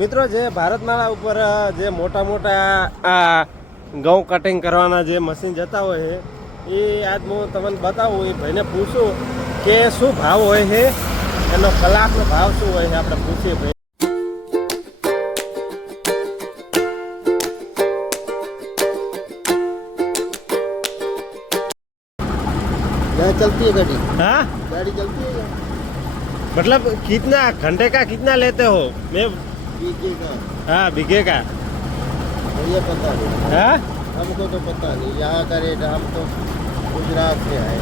મિત્રો જે ભારતમાળા ઉપર જે મોટા મોટા ઘઉં કટિંગ કરવાના જે મશીન જતા હોય છે એ આજ હું તમને બતાવું એ ભાઈને પૂછું કે શું ભાવ હોય છે, એનો કલાકનો ભાવ શું હોય છે આપણે પૂછીએ ભાઈ। चलती है गाड़ी? हाँ गाड़ी चलती है क्या? मतलब कितना घंटे का कितना लेते हो? मैं बीघे का? हाँ बीघे का। ये पता नहीं, हाँ हमको तो पता नहीं यहाँ का रेट। हम तो गुजरात से आए।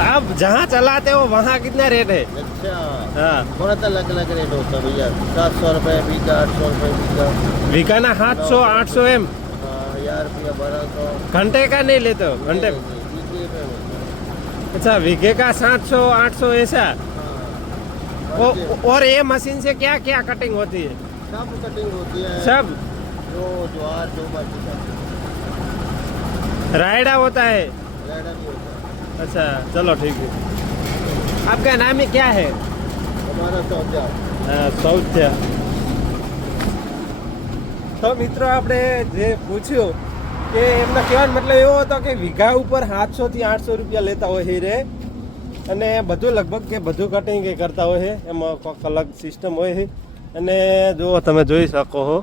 आप जहाँ चलाते हो वहाँ कितना रेट है? अच्छा हाँ बहुत अलग अलग रेट होता है भैया। 700 रुपये बीघा, 800 रुपये बीघा। बीघा ना 700 800 एम 1000 रुपया 1200। घंटे का नहीं लेते हो? घंटे बीघे पे होता है। अच्छा बीघे का 700 800 ऐसा। हाँ। और ये मशीन से क्या क्या कटिंग होती है? सब कटिंग होती है। सब जो ज्वार जो बाकी सब रायडा होता है? रेडा भी होता है। अच्छा चलो ठीक है। आपका नाम ही क्या है? हमारा सौदा સૌથ્ય। તો મિત્રો આપણે જે પૂછ્યું કે એમનો કહેવાનો મતલબ એવો હતો કે વીઘા ઉપર 700 થી 800 રૂપિયા લેતા હોય છે રે, અને બધું લગભગ કે બધું કટિંગ કરતા હોય છે, એમાં કોઈક અલગ સિસ્ટમ હોય છે। અને જો તમે જોઈ શકો છો